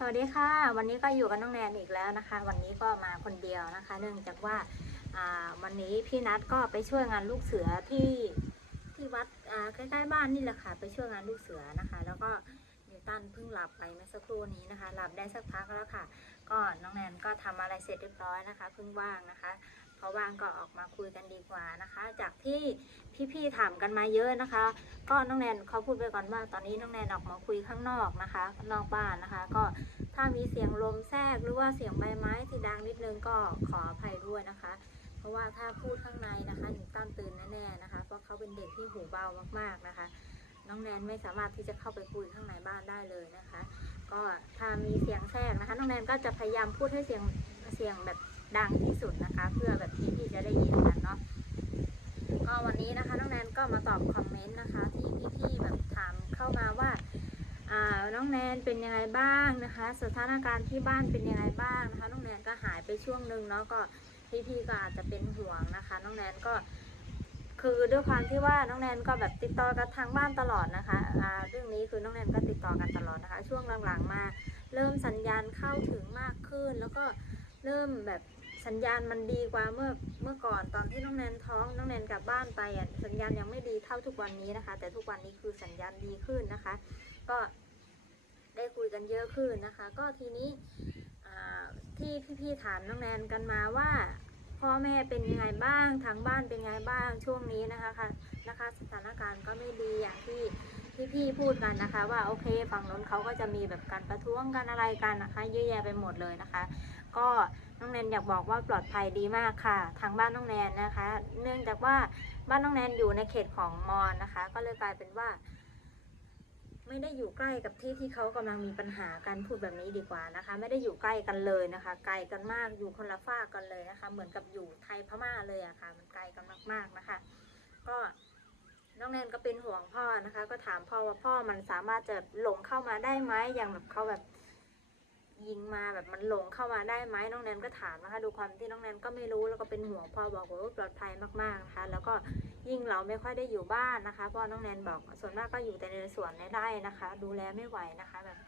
สวัสดีค่ะ วันนี้ก็อยู่กับน้องแนนอีกแล้วนะคะ วันนี้ก็มาคนเดียวนะคะ เนื่องจากว่าวันนี้พี่นัทก็ไปช่วยงานลูกเสือที่ที่วัดใกล้ๆบ้านนี่แหละค่ะ ไปช่วยงานลูกเสือนะคะ แล้วก็นิวตันเพิ่งหลับไปเมื่อสักครู่นี้นะคะหลับได้สักพักแล้วค่ะ ก็น้องแนนก็ทำอะไรเสร็จเรียบร้อยนะคะ เพิ่งว่างนะคะ พอว่างก็ออกมาคุยกันดีกว่านะคะ จากที่พี่ๆถามกันมาเยอะนะคะ ก็น้องแนนเขาพูดไปก่อนว่า ตอนนี้น้องแนนออกมาคุยข้างนอกนะคะ นอกบ้านนะคะ ก็ถ้ามีเสียงลมแทรกหรือว่าเสียงใบไม้ที่ดังนิดนึงก็ขออภัยด้วยนะคะ เพราะว่าถ้าพูดข้างในนะคะหนิวตันตื่นแน่ๆนะคะ เพราะเขาเป็นเด็กที่หูเบามากๆนะคะ น้องแนนไม่สามารถที่จะเข้าไปคุยข้างในบ้านได้เลยนะคะ ก็ถ้ามีเสียงแทรกนะคะ น้องแนนก็จะพยายามพูดให้เสียงเสียงแบบ ดังที่สุดนะคะ เพื่อแบบพี่จะได้ยินกันเนาะก็วันนี้นะคะน้องแนนก็มาตอบคอมเมนต์นะคะ ที่พี่ๆแบบถามเข้ามาว่าอ่าน้องแนนเป็นยังไงบ้างนะคะ สถานการณ์ที่บ้านเป็นยังไงบ้างนะคะ น้องแนนก็หายไปช่วงหนึ่งเนาะก็พี่ๆก็อาจจะเป็นห่วงนะคะ น้องแนนก็คือด้วยความที่ว่าน้องแนนก็แบบติดต่อกับทางบ้านตลอดนะคะอ่าเรื่องนี้คือน้องแนนก็ติดต่อกันตลอดนะคะ ช่วงหลังๆมา เริ่มสัญญาณเข้าถึงมากขึ้น แล้วก็เริ่มแบบ สัญญาณมันดีกว่าเมื่อเมื่อก่อนตอนที่น้องแนนท้องน้องแนนกลับบ้านไปอะสัญญาณยังไม่ดีเท่าทุกวันนี้นะคะ แต่ทุกวันนี้คือสัญญาณดีขึ้นนะคะ ก็ได้คุยกันเยอะขึ้นนะคะ ก็ทีนี้ที่พี่ๆถามน้องแนนกันมาว่า พ่อแม่เป็นยังไงบ้างทางบ้านเป็นยังไงบ้างช่วงนี้นะคะค่ะนะคะสถานการณ์ก็ไม่ดีอย่างที่พี่ๆพูดกันนะคะว่าโอเคฝั่งนู้นเขาก็จะมีแบบการประท้วงกันอะไรกันนะคะเยอะแยะไปหมดเลยนะคะ ก็ น้องแนนอยากบอกว่าปลอดภัยดีมากค่ะ ทางบ้านน้องแนนนะคะ เนื่องจากว่าบ้านน้องแนนอยู่ในเขตของมอนนะคะ ก็เลยกลายเป็นว่า ไม่ได้อยู่ใกล้กับที่ที่เขากำลังมีปัญหากันพูดแบบนี้ดีกว่านะคะ ไม่ได้อยู่ใกล้กันเลยนะคะ ไกลกันมากอยู่คนละฝากกันเลยนะคะ เหมือนกับอยู่ไทยพม่าเลยอะค่ะ มันไกลกันมากๆนะคะ ก็น้องแนนก็เป็นห่วงพ่อนะคะ ก็ถามพ่อว่าพ่อมันสามารถจะหลงเข้ามาได้ไหมอย่างแบบเขาแบบ ยิงมาแบบมันหลงเข้ามาได้ไหมน้องแนนก็ถามนะคะดูความที่น้องแนนก็ไม่รู้แล้วก็เป็นห่วงพ่อบอกว่าปลอดภัยมากๆนะคะแล้วก็ยิ่งเราไม่ค่อยได้อยู่บ้านนะคะพราะน้องแนนบอกส่วนมากก็อยู่แต่ในสวนในไร่นะคะ ดูแลไม่ไหวนะคะแบบ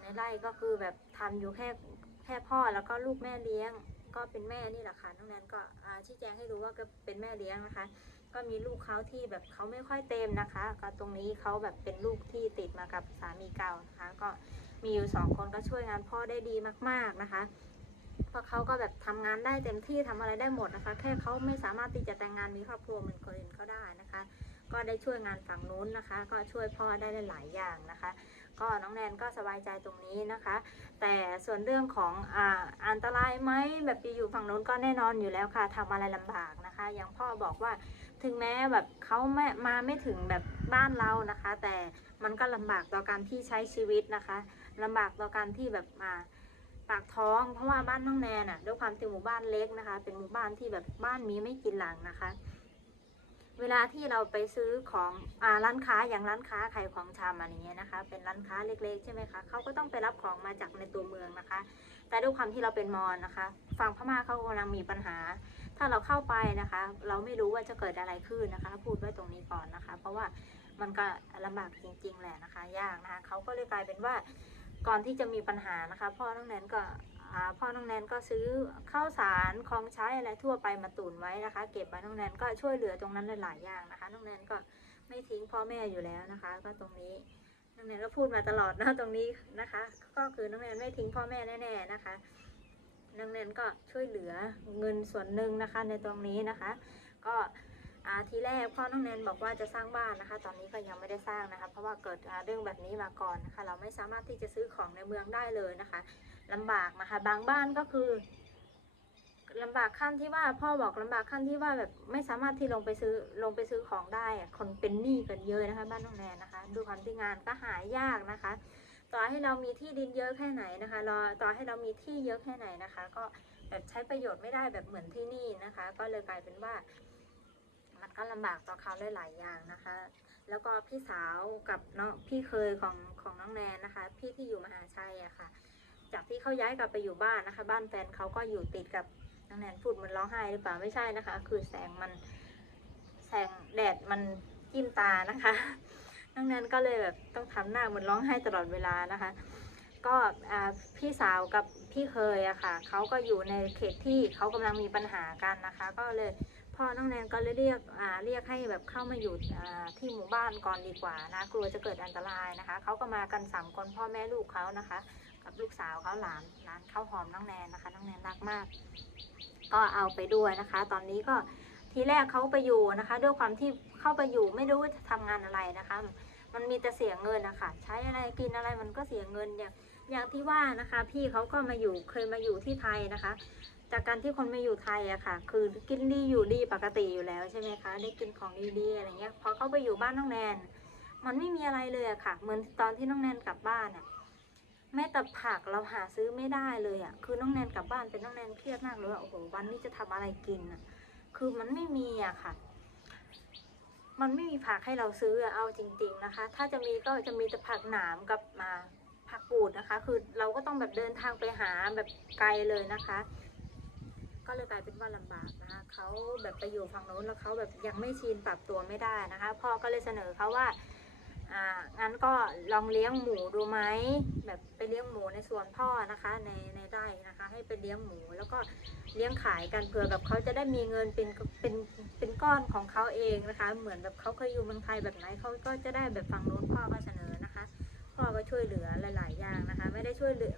ในไร่ก็คือแบบทำอยู่แค่แค่พ่อแล้วก็ลูกแม่เลี้ยง ก็เป็นแม่นี่แหละค่ะน้องแนนก็ชี้แจงให้รู้ว่าก็เป็นแม่เลี้ยงนะคะ ก็มีลูกเขาที่แบบเขาไม่ค่อยเต็มนะคะ ก็ตรงนี้เขาแบบเป็นลูกที่ติดมากับสามีเก่านะคะก็ มีอยู่สองคนก็ช่วยงานพ่อได้ดีมากๆนะคะเพราะเขาก็แบบทำงานได้เต็มที่ทำอะไรได้หมดนะคะ แค่เขาไม่สามารถที่จะแต่งงานมีครอบครัวเหมือนคนอื่นเขาได้นะคะ ก็ได้ช่วยงานฝั่งนู้นนะคะ ก็ช่วยพ่อได้หลายอย่างนะคะ ก็น้องแนนก็สบายใจตรงนี้นะคะ แต่ส่วนเรื่องของอ่าอันตรายไหมแบบอยู่ฝั่งนู้นก็แน่นอนอยู่แล้วค่ะทำอะไรลำบากนะคะ อย่างพ่อบอกว่าถึงแม้แบบเขาไม่มาไม่ถึงแบบบ้านเรานะคะ แต่มันก็ลำบากต่อการที่ใช้ชีวิตนะคะ ลำบากต่อการที่แบบมาปากท้อง เพราะว่าบ้านน้องแนนอะด้วยความที่หมู่บ้านเล็กนะคะ เป็นหมู่บ้านที่แบบบ้านมีไม่กี่หลังนะคะ เวลาที่เราไปซื้อของอ่าร้านค้าอย่างร้านค้าขายของชำอะไรเงี้ยนะคะ เป็นร้านค้าเล็กๆใช่ไหมคะเขาก็ต้องไปรับของมาจากในตัวเมืองนะคะ แต่ด้วยความที่เราเป็นมอญนะคะฝั่งพม่าเขากำลังมีปัญหาถ้าเราเข้าไปนะคะ เราไม่รู้ว่าจะเกิดอะไรขึ้นนะคะ พูดไว้ตรงนี้ก่อนนะคะ เพราะว่ามันก็ลำบากจริงๆแหละนะคะ ยากนะคะเขาก็เลยกลายเป็นว่า ก่อนที่จะมีปัญหานะคะ พ่อน้องแนนก็พ่อน้องแนนก็ซื้อข้าวสารของใช้อะไรทั่วไปมาตุนไว้นะคะ เก็บไว้น้องแนนก็ช่วยเหลือตรงนั้นหลายๆอย่างนะคะน้องแนนก็ไม่ทิ้งพ่อแม่อยู่แล้วนะคะ ก็ตรงนี้น้องแนนก็พูดมาตลอดนะตรงนี้นะคะ ก็คือน้องแนนไม่ทิ้งพ่อแม่แน่ ๆนะคะน้องแนนก็ช่วยเหลือเงินส่วนหนึ่งนะคะในตรงนี้นะคะ ก็ ทีแรกพ่อน้องแนนบอกว่าจะสร้างบ้านนะคะ ตอนนี้ก็ยังไม่ได้สร้างนะคะ เพราะว่าเกิดเรื่องแบบนี้มาก่อนนะคะ เราไม่สามารถที่จะซื้อของในเมืองได้เลยนะคะลำบากนะคะ บางบ้านก็คือลำบากขั้นที่ว่าพ่อบอกลำบากขั้นที่ว่าแบบไม่สามารถที่ลงไปซื้อลงไปซื้อของได้คนเป็นหนี้กันเยอะนะคะ บ้านน้องแนนนะคะดูความที่งานก็หายากนะคะ ต่อให้เรามีที่ดินเยอะแค่ไหนนะคะรอต่อให้เรามีที่เยอะแค่ไหนนะคะ ก็แบบใช้ประโยชน์ไม่ได้แบบเหมือนที่นี่นะคะ ก็เลยกลายเป็นว่า ก็ลำบากต่อเขาหลายๆอย่างนะคะ แล้วก็พี่สาวกับน้องพี่เคยของของน้องแนนนะคะ พี่ที่อยู่มหาชัยอะค่ะ จากที่เขาย้ายกลับไปอยู่บ้านนะคะ บ้านแฟนเขาก็อยู่ติดกับน้องแนนพูดมันร้องไห้หรือเปล่าไม่ใช่นะคะ คือแสงมันแสงแดดมันจิ้มตานะคะน้องแนนก็เลยแบบต้องทำหน้าเหมือนร้องไห้ตลอดเวลานะคะ ก็พี่สาวกับพี่เคยอะค่ะเขาก็อยู่ในเขตที่เขากำลังมีปัญหากันนะคะ ก็เลย พ่อน้องแนนก็เลยเรียกอ่าเรียกให้แบบเข้ามาอยู่อ่าที่หมู่บ้านก่อนดีกว่านะกลัวจะเกิดอันตรายนะคะเขาก็มากันสามคนพ่อแม่ลูกเขานะคะ กับลูกสาวเขาหลานหลานข้าวหอมน้องแนนนะคะน้องแนนรักมาก ก็เอาไปด้วยนะคะ ตอนนี้ก็ทีแรกเขาไปอยู่นะคะ ด้วยความที่เข้าไปอยู่ไม่รู้ว่าจะทำงานอะไรนะคะ มันมีแต่เสียเงินนะคะใช้อะไรกินอะไรมันก็เสียเงินอย่างอย่างที่ว่านะคะ พี่เขาก็มาอยู่เคยมาอยู่ที่ไทยนะคะ จากการที่คนมาอยู่ไทยอะค่ะ คือกินดีอยู่ดีปกติอยู่แล้วใช่ไหมคะ ได้กินของดีๆอะไรเงี้ย พอเขาไปอยู่บ้านน้องแนน มันไม่มีอะไรเลยอะค่ะ เหมือนตอนที่น้องแนนกลับบ้านอะแม้แต่ผักเราหาซื้อไม่ได้เลยอะคือน้องแนนกลับบ้านเป็นน้องแนนเครียดมากเลยว่าโอ้โหวันนี้จะทำอะไรกินอะคือมันไม่มีอะค่ะ มันไม่มีผักให้เราซื้อเอาจริง ๆนะคะ ถ้าจะมีก็จะมีแต่ผักหนามกับมาผักปูดนะคะ คือเราก็ต้องแบบเดินทางไปหาแบบไกลเลยนะคะ ก็เลยกลายเป็นว่าลำบากนะคะเขาแบบไปอยู่ฝั่งโน้นแล้วเขาแบบยังไม่ชินปรับตัวไม่ได้นะคะ พ่อก็เลยเสนอเขาว่าอ่างั้นก็ลองเลี้ยงหมูดูไหมแบบไปเลี้ยงหมูในสวนพ่อนะคะในในไร่นะคะ ให้ไปเลี้ยงหมูแล้วก็เลี้ยงขายกันเผื่อแบบเขาจะได้มีเงินเป็นเป็นเป็นก้อนของเขาเองนะคะ เหมือนแบบเขาเคยอยู่เมืองไทยแบบไหนเขาก็จะได้แบบฝั่งโน้นพ่อก็เสนอนะคะ พ่อก็ช่วยเหลือหลาย ๆ อย่างนะคะ ไม่ได้ช่วยเหลือ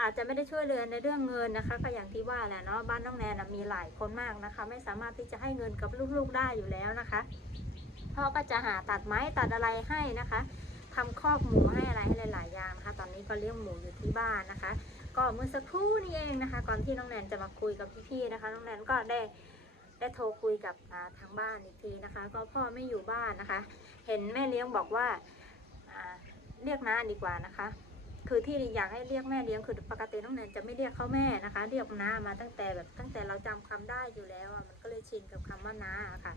อาจจะไม่ได้ช่วยเหลือในเรื่องเงินนะคะก็อย่างที่ว่าแหละเนาะบ้านน้องแนนมีหลายคนมากนะคะ ไม่สามารถที่จะให้เงินกับลูกๆได้อยู่แล้วนะคะพ่อก็จะหาตัดไม้ตัดอะไรให้นะคะทำคอกหมูให้อะไรให้หลายๆอย่างนะคะ ตอนนี้ก็เลี้ยงหมูอยู่ที่บ้านนะคะ ก็เมื่อสักครู่นี้เองนะคะ ก่อนที่น้องแนนจะมาคุยกับพี่ๆนะคะน้องแนนก็ได้ได้โทรคุยกับทางบ้านอีกทีนะคะ ก็พ่อไม่อยู่บ้านนะคะ เห็นแม่เลี้ยงบอกว่าเรียกน้าดีกว่านะคะ คือที่อยากให้เรียกแม่เลี้ยงคือปกติน้องแนนจะไม่เรียกเขาแม่นะคะ เรียกน้ามาตั้งแต่แบบตั้งแต่เราจำคำได้อยู่แล้วอะมันก็เลยชินกับคำว่าน้าค่ะ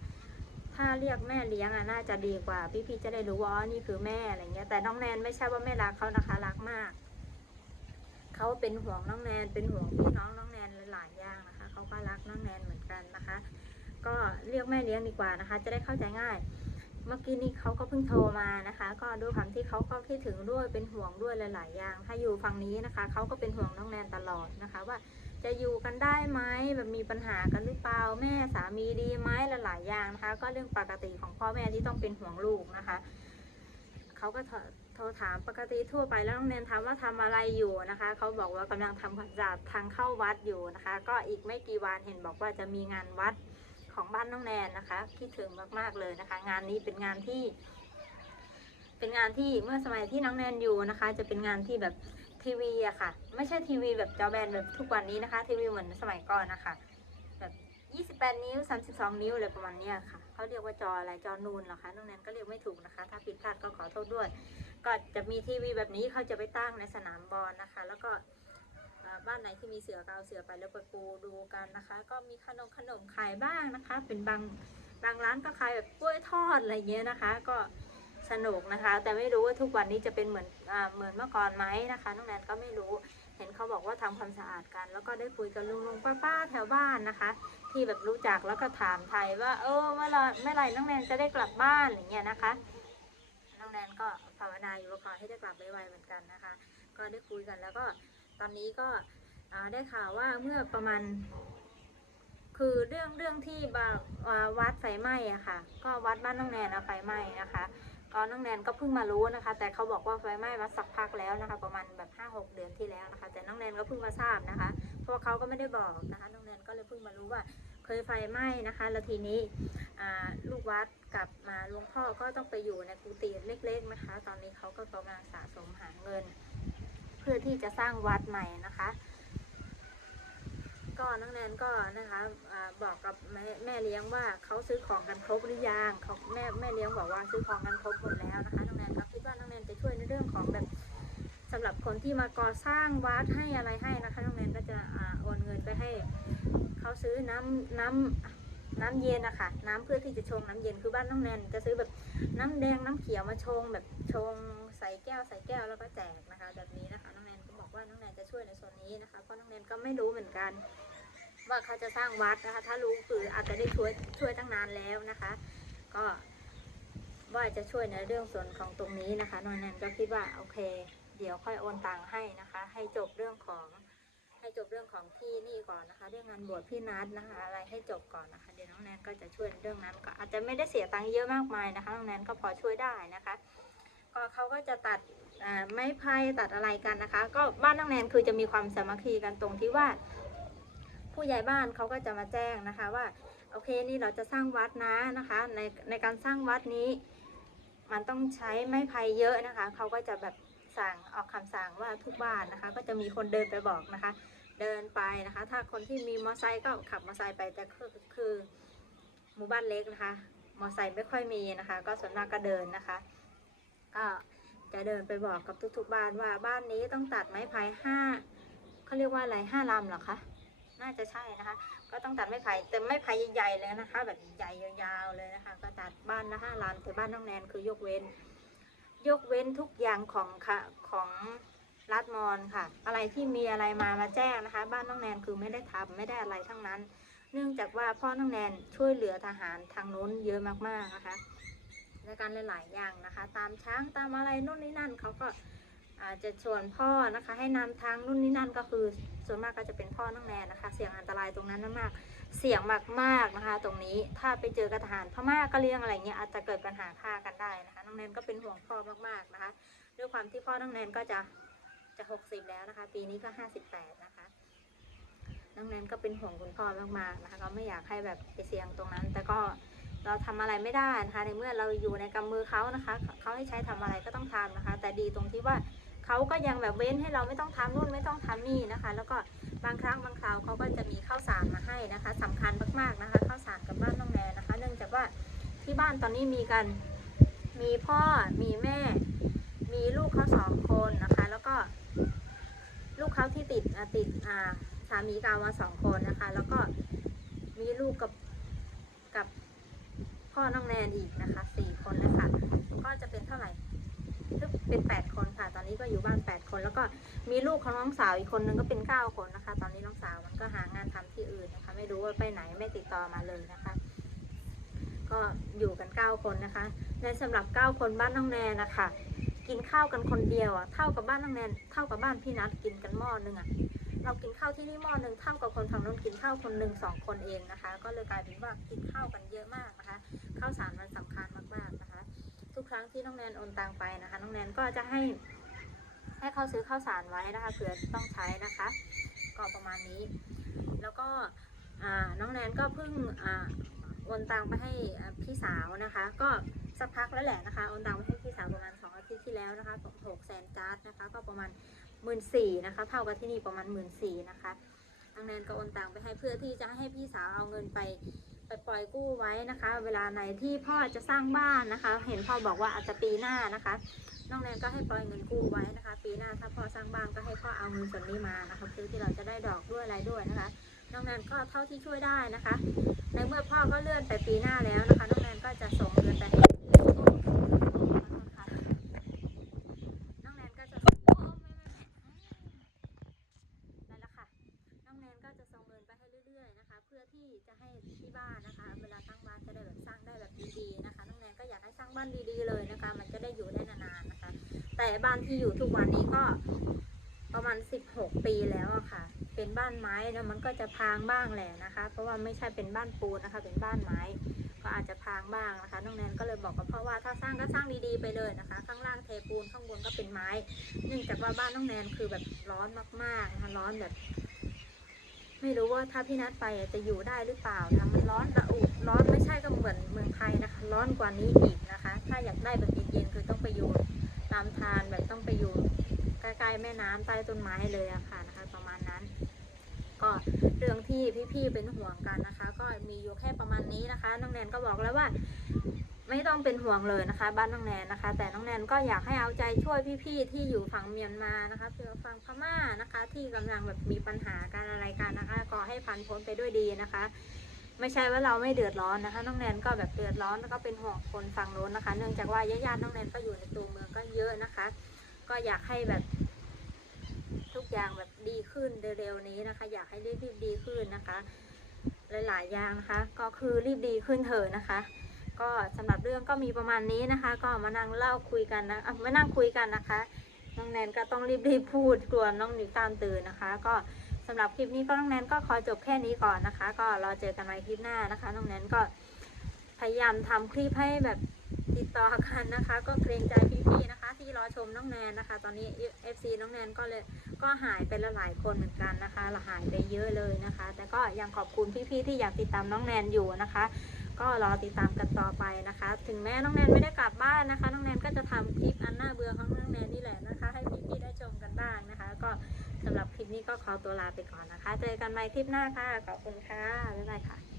ถ้าเรียกแม่เลี้ยงอะน่าจะดีกว่า พี่ๆจะได้รู้ว่านี่คือแม่อะไรเงี้ยแต่น้องแนนไม่ใช่ว่าไม่รักเขานะคะรักมากเขาเป็นห่วงน้องแนนเป็นห่วงพี่น้องน้องแนนหลายๆอย่างนะคะเขาก็รักน้องแนนเหมือนกันนะคะ ก็เรียกแม่เลี้ยงดีกว่านะคะ จะได้เข้าใจง่าย เมื่อกี้นี้เขาก็เพิ่งโทรมานะคะ ก็ด้วยความที่เขาก็คิดถึงด้วยเป็นห่วงด้วยหลาย ๆ อย่าง ถ้าอยู่ฝั่งนี้นะคะเขาก็เป็นห่วงน้องแนนตลอดนะคะ ว่าจะอยู่กันได้ไหมแบบมีปัญหากันหรือเปล่าแม่สามีดีไหมหลาย ๆ อย่างนะคะ ก็เรื่องปกติของพ่อแม่ที่ต้องเป็นห่วงลูกนะคะเขาก็โทรถามปกติทั่วไปแล้วน้องแนนถามว่าทำอะไรอยู่นะคะเขาบอกว่ากำลังทำความสะอาดทางเข้าวัดอยู่นะคะ ก็อีกไม่กี่วันเห็นบอกว่าจะมีงานวัด ของบ้านน้องแนนนะคะคิดถึงมากๆเลยนะคะ งานนี้เป็นงานที่ เป็นงานที่เมื่อสมัยที่น้องแนนอยู่นะคะ จะเป็นงานที่แบบทีวีอะค่ะ ไม่ใช่ทีวีแบบจอแบนแบบทุกวันนี้นะคะ ทีวีเหมือนสมัยก่อนนะคะแบบ28 นิ้ว 32 นิ้วอะไรประมาณนี้ค่ะเขาเรียกว่าจออะไรจอนูนเหรอคะน้องแนนก็เรียกไม่ถูกนะคะ ถ้าผิดพลาดก็ขอโทษด้วย ก็จะมีทีวีแบบนี้เขาจะไปตั้งในสนามบอลนะคะ แล้วก็ บ้านไหนที่มีเสือก็เอาเสือไปแล้วไปปูดูกันนะคะ ก็มีขนมขนมขายบ้างนะคะ เป็นบางบางร้านก็ขายแบบกล้วยทอดอะไรเงี้ยนะคะ ก็สนุกนะคะ แต่ไม่รู้ว่าทุกวันนี้จะเป็นเหมือนอเหมือนเมื่อก่อนไหมนะคะน้องแนนก็ไม่รู้เห็นเขาบอกว่าทำความสะอาดกัน แล้วก็ได้คุยกับลุงลุงป้าป้าๆแถวบ้านนะคะ ที่แบบรู้จักแล้วก็ถามไทยว่า เออเมื่อไรเมื่อไรน้องแนนจะได้กลับบ้านอย่างเงี้ยนะคะน้องแนนก็ภาวนาอยู่ว่าขอให้ได้กลับไวๆเหมือนกันนะคะ ก็ได้คุยกันแล้วก็ตอนนี้ก็ ได้ข่าวว่าเมื่อประมาณ คือเรื่องเรื่องที่บวัดไฟไหม้อะค่ะ ก็วัดบ้านน้องแนนอะไฟไหม้นะคะก็น้องแนนก็เพิ่งมารู้นะคะ แต่เขาบอกว่าไฟไหม้มาสักพักแล้วนะคะ ประมาณแบบห้าหกเดือนที่แล้วนะคะ แต่น้องแนนก็เพิ่งมาทราบนะคะ เพราะเขาก็ไม่ได้บอกนะคะ น้องแนนก็เลยเพิ่งมารู้ว่าเคยไฟไหม้นะคะ แล้วทีนี้ลูกวัดกับมาหลวงพ่อก็ต้องไปอยู่ในกุฏิเล็ก ๆนะคะ ตอนนี้เขาก็กำลังสะสมหาเงิน เพื่อที่จะสร้างวัดใหม่นะคะ ก็น้องแนนก็นะคะอาบอกกับแม่แม่เลี้ยงว่าเขาซื้อของกันครบหรือยังเขาแม่แม่เลี้ยงบอกว่าซื้อของกันครบหมดแล้วนะคะน้องแนนก็คิดว่าน้องแนนจะช่วยในเรื่องของแบบสำหรับคนที่มาก่อสร้างวัดให้อะไรให้นะคะน้องแนนก็จะโอนเงินไปให้เขาซื้อน้ำน้ำน้ำเย็นนะคะน้ำเพื่อที่จะชงน้ำเย็นคือบ้านน้องแนนจะซื้อแบบน้ำแดงน้ำเขียวมาชงแบบชงใส่แก้วใส่แก้วแล้วก็แจกนะคะ แบบนี้นะคะน้องแนนก็บอกว่าน้องแนนจะช่วยในส่วนนี้นะคะเพราะน้องแนนก็ไม่รู้เหมือนกัน ว่าเขาจะสร้างวัดนะคะ ถ้ารู้คืออาจจะได้ช่วยช่วยตั้งนานแล้วนะคะ ก็ว่าจะช่วยในเรื่องส่วนของตรงนี้นะคะน้องแนนก็คิดว่าโอเค เดี๋ยวค่อยโอนตังค์ให้นะคะ ให้จบเรื่องของให้จบเรื่องของที่นี่ก่อนนะคะ เรื่องงานบวชพี่นัดนะคะ อะไรให้จบก่อนนะคะ เดี๋ยวน้องแนนก็จะช่วยเรื่องนั้นก็อาจจะไม่ได้เสียตังค์เยอะมากมายนะคะน้องแนนก็พอช่วยได้นะคะ ก็เขาก็จะตัดไม้ไผ่ตัดอะไรกันนะคะ ก็บ้านน้องแนนคือจะมีความสามัคคีกันตรงที่ว่า ผู้ใหญ่บ้านเขาก็จะมาแจ้งนะคะว่าโอเคนี่เราจะสร้างวัดนะนะคะในในการสร้างวัดนี้ มันต้องใช้ไม้ไผ่เยอะนะคะเขาก็จะแบบสั่งออกคำสั่งว่าทุกบ้านนะคะ ก็จะมีคนเดินไปบอกนะคะ เดินไปนะคะ ถ้าคนที่มีมอไซค์ก็ขับมอไซค์ไปแต่คือคือหมู่บ้านเล็กนะคะ มอไซค์ไม่ค่อยมีนะคะ ก็ส่วนมากก็เดินนะคะ ก็จะเดินไปบอกกับทุกๆบ้านว่าบ้านนี้ต้องตัดไม้ไผ่ห้าเขาเรียกว่าอะไรห้าลำหรอคะ น่าจะใช่นะคะ ก็ต้องตัดไม้ไผ่แต่ไม้ไผ่ใหญ่ๆเลยนะคะ แบบใหญ่ยาวๆเลยนะคะ ก็ตัดบ้านละห้าลำแต่บ้านน้องแนนคือยกเว้น ยกเว้นทุกอย่างของค่ะของรัฐมอนค่ะ อะไรที่มีอะไรมามาแจ้งนะคะ บ้านน้องแนนคือไม่ได้ทำไม่ได้อะไรทั้งนั้น เนื่องจากว่าพ่อน้องแนนช่วยเหลือทหารทางนู้นเยอะมากๆนะคะในการหลาย ๆ อย่างนะคะ ตามช้างตามอะไรนู่นนี่นั่นเขาก็ อาจจะชวนพ่อนะคะให้นำทางนู่นนี่นั่นก็คือส่วนมากก็จะเป็นพ่อน้องแนนนะคะ เสี่ยงอันตรายตรงนั้นมากเสี่ยงมากๆนะคะ ตรงนี้ถ้าไปเจอกระทหารพม่ากะเลียงอะไรเงี้ยอาจจะเกิดปัญหาฆ่ากันได้นะคะน้องแนนก็เป็นห่วงพ่อมากๆนะคะ ด้วยความที่พ่อน้องแนนก็จะจะหกสิบแล้วนะคะ ปีนี้ก็ห้าสิบแปดนะคะน้องแนนก็เป็นห่วงคุณพ่อมากๆนะคะ ก็ไม่อยากให้แบบไปเสี่ยงตรงนั้น แต่ก็เราทำอะไรไม่ได้นะคะในเมื่อเราอยู่ในกำมือเขานะคะเขาให้ใช้ทำอะไรก็ต้องทำนะคะ แต่ดีตรงที่ว่า เขาก็ยังแบบเว้นให้เราไม่ต้องทำนู่นไม่ต้องทำนี่นะคะ แล้วก็บางครั้งบางคราวเขาก็จะมีข้าวสารมาให้นะคะสำคัญมากๆนะคะข้าวสารกับบ้านน้องแนนนะคะ เนื่องจากว่าที่บ้านตอนนี้มีกันมีพ่อมีแม่ มีลูกเขาสองคนนะคะ แล้วก็ลูกเขาที่ติดติดอาสามีกาวมาสองคนนะคะ แล้วก็มีลูกกับกับพ่อน้องแนนอีกนะคะสี่คนนะคะก็จะเป็นเท่าไหร่เป็นแปดคน นี้ก็อยู่บ้านแปดคน แล้วก็มีลูกของน้องสาวอีกคนนึงก็เป็นเก้าคนนะคะ ตอนนี้น้องสาวมันก็หางานทำที่อื่นนะคะ ไม่รู้ว่าไปไหนไม่ติดต่อมาเลยนะคะ ก็อยู่กันเก้าคนนะคะ ในสำหรับเก้าคนบ้านน้องแนนนะคะกินข้าวกันคนเดียวอะเท่ากับบ้านน้องแนนเท่ากับบ้านพี่นัดกินกันหม้อหนึงอะเรากินข้าวที่นี่หม้อหนึ่งเท่ากับคนทางโน้นกินข้าวคนหนึ่งสองคนเองนะคะ ก็เลยกลายเป็นว่ากินข้าวกันเยอะมากนะคะ ข้าวสารมันสำคัญมากๆนะคะ ทุกครั้งที่น้องแนนโอนตังไปนะคะ น้องแนนก็จะให้ ให้เขาซื้อข้าวสารไว้นะคะเผื่อต้องใช้นะคะ ก็ประมาณนี้ แล้วก็น้องแนนก็เพิ่งอ่าโอนตังไปให้พี่สาวนะคะ ก็สักพักแล้วแหละนะคะโอนตังไปให้พี่สาวประมาณสองอาทิตย์ที่แล้วนะคะหกแสนจาร์ดนะคะ ก็ประมาณหมื่นสี่นะคะ เท่ากับที่นี่ประมาณหมื่นสี่นะคะน้องแนนก็โอนตังไปให้เพื่อที่จะให้พี่สาวเอาเงินไปไปปล่อยกู้ไว้นะคะ เวลาไหนที่พ่อจะสร้างบ้านนะคะ เห็นพ่อบอกว่าอาจจะปีหน้านะคะ น้องแนนก็ให้ปล่อยเงินกู้ไว้นะคะ ปีหน้าถ้าพ่อสร้างบ้านก็ให้พ่อเอาเงินส่วนนี้มานะคะเพื่อที่เราจะได้ดอกด้วยอะไรด้วยนะคะ น้องแนนก็เท่าที่ช่วยได้นะคะ ในเมื่อพ่อก็เลื่อนไปปีหน้าแล้วนะคะ น้องแนนก็จะส่งเงินไปให้น้องแนนก็จะส่งนั่นแหละค่ะน้องแนนก็จะส่งเงินไปให้เรื่อยๆนะคะเพื่อที่จะให้ที่บ้านนะคะ เวลาสร้างบ้านจะได้แบบสร้างได้แบบดีๆนะคะ น้องแนนก็อยากให้สร้างบ้านดีๆเลย แต่บ้านที่อยู่ทุกวันนี้ก็ประมาณ 16 ปีแล้วอะค่ะ เป็นบ้านไม้แล้วมันก็จะพางบ้างแหละนะคะ เพราะว่าไม่ใช่เป็นบ้านปูนนะคะ เป็นบ้านไม้ ก็อาจจะพางบ้างนะคะ น้องแนนก็เลยบอกกับพ่อว่าถ้าสร้างก็สร้างดีๆไปเลยนะคะ ข้างล่างเทปูนข้างบนก็เป็นไม้ เนื่องจากว่าบ้านน้องแนนคือแบบร้อนมากๆนะคะร้อนแบบ ไม่รู้ว่าถ้าพี่นัดไปจะอยู่ได้หรือเปล่านะมันร้อนระอุร้อนไม่ใช่ก็เหมือนเมืองไทยนะคะ ร้อนกว่านี้อีกนะคะ ถ้าอยากได้แบบเย็นๆคือต้องามทานแบบต้องไปอยู่ใกล้ๆแม่น้ำใต้ต้นไม้เลยอะค่ะนะคะ ประมาณนั้น ก็เรื่องที่พี่ๆเป็นห่วงกันนะคะ ก็มีอยู่แค่ประมาณนี้นะคะ น้องแนนก็บอกแล้วว่า ไม่ต้องเป็นห่วงเลยนะคะ บ้านน้องแนนนะคะ แต่น้องแนนก็อยากให้เอาใจช่วยพี่ๆที่อยู่ฝั่งเมียนมานะคะเฝั่งพม่านะคะ ที่กำลังแบบมีปัญหาการอะไรกันนะคะ ก็ให้ผ่านพ้นไปด้วยดีนะคะ ไม่ใช่ว่าเราไม่เดือดร้อนนะคะ น้องแนนก็แบบเดือดร้อนแล้วก็เป็นห่วงคนฝั่งโน้นนะคะ เนื่องจากว่าญาติๆน้องแนนก็อยู่ในตัวเมืองก็เยอะนะคะ ก็อยากให้แบบทุกอย่างแบบดีขึ้นเร็วๆนี้นะคะ อยากให้รีบๆดีขึ้นนะคะ หลายๆอย่างนะคะ ก็คือรีบดีขึ้นเถอะนะคะ ก็สำหรับเรื่องก็มีประมาณนี้นะคะ ก็มานั่งเล่าคุยกันนะอะมานั่งคุยกันนะคะน้ององแนนก็ต้องรีบๆพูดกลัวน้องนิวตามตื่นนะคะ ก็ สำหรับคลิปนี้ก็น้องแนนก็ขอจบแค่นี้ก่อนนะคะ ก็รอเจอกันใหม่คลิปหน้านะคะน้องแนนก็พยายามทำคลิปให้แบบติดต่อกันนะคะ ก็เกรงใจพี่ๆนะคะ ที่รอชมน้องแนนนะคะ ตอนนี้ FC น้องแนนก็เลยก็หายไปละหลายคนเหมือนกันนะคะละหายไปเยอะเลยนะคะ แต่ก็ยังขอบคุณพี่ๆที่อยากติดตามน้องแนนอยู่นะคะ ก็รอติดตามกันต่อไปนะคะ ถึงแม้น้องแนนไม่ได้กลับบ้านนะคะ น้องแนนก็จะทำคลิปอันน่าเบื่อของน้องแนนนี่แหละนะคะ ให้พี่ๆได้ชมกันบ้างนะคะ ก็ สำหรับคลิปนี้ก็ขอตัวลาไปก่อนนะคะ เจอกันใหม่คลิปหน้าค่ะ ขอบคุณค่ะ บ๊ายบายค่ะ